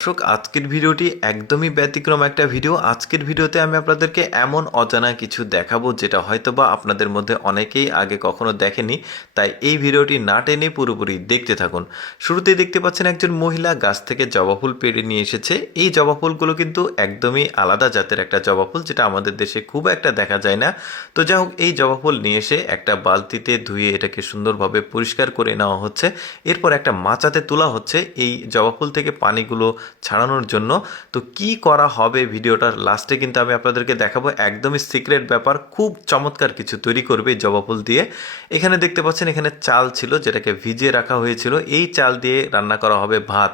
দর্শক, আজকের ভিডিওটি একদমই ব্যতিক্রম একটা ভিডিও। আজকের ভিডিওতে আমি আপনাদেরকে এমন অজানা কিছু দেখাবো যেটা হয়তোবা আপনাদের মধ্যে অনেকেই আগে কখনো দেখেনি। তাই এই ভিডিওটি না টেনে পুরোপুরি দেখতে থাকুন। শুরুতেই দেখতে পাচ্ছেন একজন মহিলা গাছ থেকে জবা ফুল পেড়ে নিয়ে এসেছে। এই জবা ফুলগুলো কিন্তু একদমই আলাদা জাতের একটা জবা ফুল, যেটা আমাদের দেশে খুব একটা দেখা যায় না। তো যাই হোক, এই জবা ফুল নিয়ে এসে একটা বালতিতে ধুয়ে এটাকে সুন্দরভাবে পরিষ্কার করে নেওয়া হচ্ছে। এরপর একটা মাচাতে তোলা হচ্ছে এই জবা ফুল থেকে পানিগুলো ছাড়ানোর জন্য। তো কি করা হবে ভিডিওটার লাস্টে কিন্তু আমি আপনাদেরকে দেখাবো। একদমই সিক্রেট ব্যাপার, খুব চমৎকার কিছু তৈরি করবে এই জবা ফুল দিয়ে। এখানে দেখতে পাচ্ছেন এখানে চাল ছিল যেটাকে ভিজিয়ে রাখা হয়েছিল। এই চাল দিয়ে রান্না করা হবে ভাত,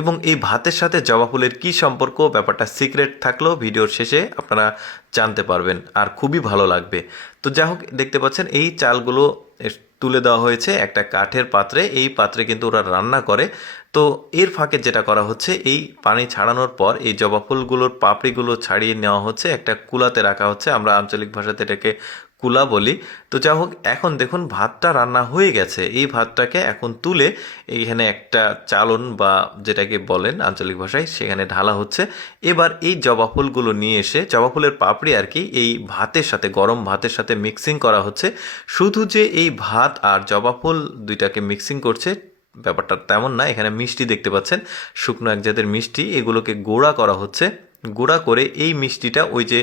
এবং এই ভাতের সাথে জবা ফুলের কী সম্পর্ক, ব্যাপারটা সিক্রেট থাকলেও ভিডিওর শেষে আপনারা জানতে পারবেন আর খুবই ভালো লাগবে। তো যাই হোক, দেখতে পাচ্ছেন এই চালগুলো তুলে দেওয়া হয়েছে একটা কাঠের পাত্রে। এই পাত্রে কিন্তু ওরা রান্না করে। তো এর ফাঁকে যেটা করা হচ্ছে, এই পানি ছাড়ানোর পর এই জবা ফুলগুলোর পাপড়িগুলো ছাড়িয়ে নেওয়া হচ্ছে, একটা কুলাতে রাখা হচ্ছে। আমরা আঞ্চলিক ভাষাতে এটাকে কুলা বলি। তো যাই হোক, এখন দেখুন ভাতটা রান্না হয়ে গেছে। এই ভাতটাকে এখন তুলে এইখানে একটা চালন বা যেটাকে বলেন আঞ্চলিক ভাষায়, সেখানে ঢালা হচ্ছে। এবার এই জবা ফুলগুলো নিয়ে এসে, জবা ফুলের পাপড়ি আর কি, এই ভাতের সাথে, গরম ভাতের সাথে মিক্সিং করা হচ্ছে। শুধু যে এই ভাত আর জবা ফুল দুইটাকে মিক্সিং করছে ব্যাপারটা তেমন না। এখানে মিষ্টি দেখতে পাচ্ছেন, শুকনো এক জাতের মিষ্টি, এগুলোকে গুঁড়া করা হচ্ছে। গুঁড়া করে এই মিষ্টিটা ওই যে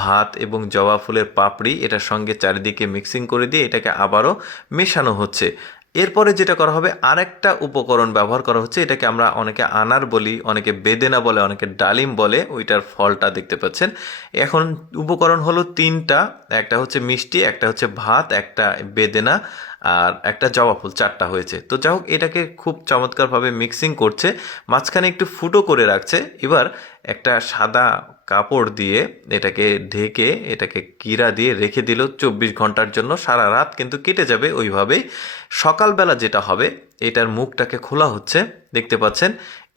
ভাত এবং জবা ফুলের পাপড়ি এটার সঙ্গে চারিদিকে মিক্সিং করে দিয়ে এটাকে আবারও মেশানো হচ্ছে। এরপরে যেটা করা হবে, আরেকটা উপকরণ ব্যবহার করা হচ্ছে। এটাকে আমরা অনেকে আনার বলি, অনেকে বেদেনা বলে, অনেকে ডালিম বলে। ওইটার ফলটা দেখতে পাচ্ছেন। এখন উপকরণ হলো তিনটা, একটা হচ্ছে মিষ্টি, একটা হচ্ছে ভাত, একটা বেদেনা, আর একটা জবা ফুল, চারটা হয়েছে। তো যাই হোক, এটাকে খুব চমৎকারভাবে মিক্সিং করছে, মাঝখানে একটু ফুটো করে রাখছে। এবার একটা সাদা কাপড় দিয়ে এটাকে ঢেকে, এটাকে কিরা দিয়ে রেখে দিল 24 ঘন্টার জন্য। সারা রাত কিন্তু কেটে যাবে ওইভাবেই। সকালবেলা যেটা হবে, এটার মুখটাকে খোলা হচ্ছে, দেখতে পাচ্ছেন।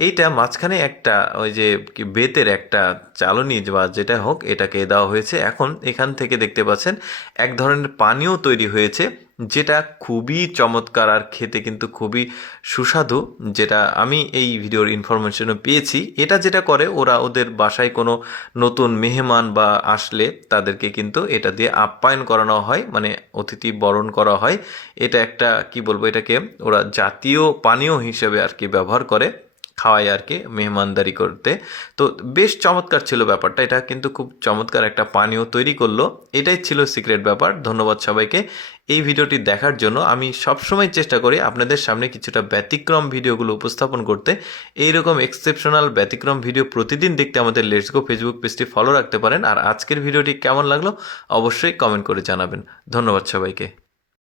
এইটা মাঝখানে একটা ওই যে বেতের একটা চালনি বা যেটা হোক, এটাকে দেওয়া হয়েছে। এখন এখান থেকে দেখতে পাচ্ছেন এক ধরনের পানীয় তৈরি হয়েছে, যেটা খুবই চমৎকার আর খেতে কিন্তু খুবই সুস্বাদু, যেটা আমি এই ভিডিওর ইনফরমেশনও পেয়েছি। এটা যেটা করে, ওরা ওদের বাসায় কোনো নতুন মেহমান বা আসলে তাদেরকে কিন্তু এটা দিয়ে আপ্যায়ন করানো হয়, মানে অতিথি বরণ করা হয়। এটা একটা কি বলবো, এটাকে ওরা জাতীয় পানীয় হিসেবে আর কি ব্যবহার করে, খাওয়ায় আর কি মেহমানদারি করতে। তো বেশ চমৎকার ছিল ব্যাপারটা। এটা কিন্তু খুব চমৎকার একটা পানীয় তৈরি করলো। এটাই ছিল সিক্রেট ব্যাপার। ধন্যবাদ সবাইকে এই ভিডিওটি দেখার জন্য। আমি সবসময় চেষ্টা করি আপনাদের সামনে কিছুটা ব্যতিক্রম ভিডিওগুলো উপস্থাপন করতে। এইরকম এক্সেপশনাল ব্যতিক্রম ভিডিও প্রতিদিন দেখতে আমাদের লেটস গো ফেসবুক পেজটি ফলো রাখতে পারেন। আর আজকের ভিডিওটি কেমন লাগলো অবশ্যই কমেন্ট করে জানাবেন। ধন্যবাদ সবাইকে।